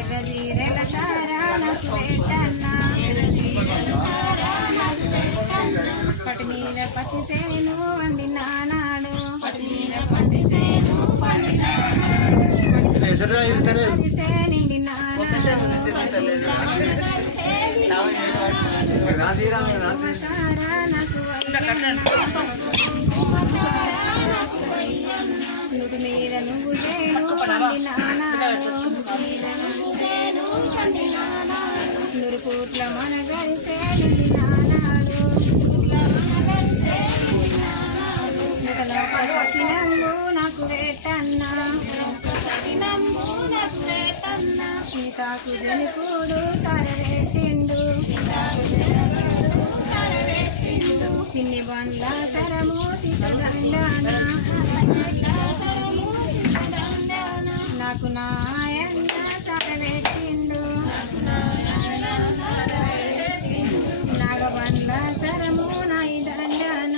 ఎర్రజీరెల సారా నాకు పెట్టన్నా పటి మీద పత్తి సేను వండినాడు నుడి మీద నువ్వు సేను వండినాడు నురుపూట్ల మన గరిసే నిండినాడు సకినంబు నాకు రేటన్నా సీతాకు జనికుడు సరవేటిండు సిన్ని బండ్ల సరము సీతదండాన నాకు నాయన్న సరవేటిండు నాగబండ్ల సరము నాయి దండాన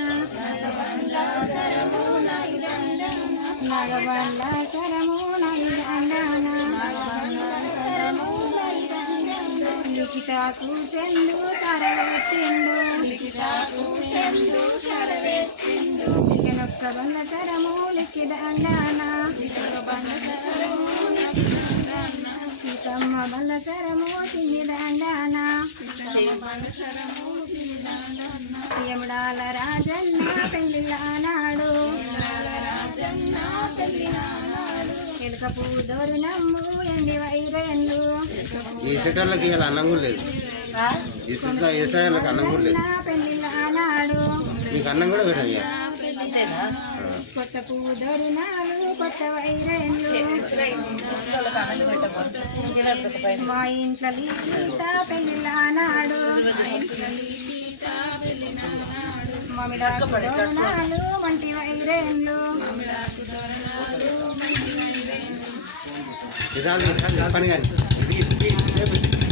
నాగబండ్ల సరము నాయి దండాన లిఖితాకు సెందు సరవెట్టిండు ఇకనొక్క బండ్ల సరము లిఖి దండాన సీతమ్మ బండ్ల సరము తిని దండాన యముడాల రాజన్న పెళ్ళిలానాడు ఎలుక పూదోరు నమ్ము ఎండి వైరేళ్ళు ఈ సెటర్లకి ఇలా అన్నం కూడా లేదు. ఈ సెట్లో ఏ సార్లకి అన్నం కూడా లేదు. పెళ్ళిలానాడు మీకు అన్నం కూడా పెట్టయ్యా. కొత్త పూదోరు నాడు కొత్త వైరేళ్ళు మా ఇంట్లో లీత పెళ్ళిలానాడు మామిడాకు దోరణాలు వంటి వైరేళ్ళు పని కానీ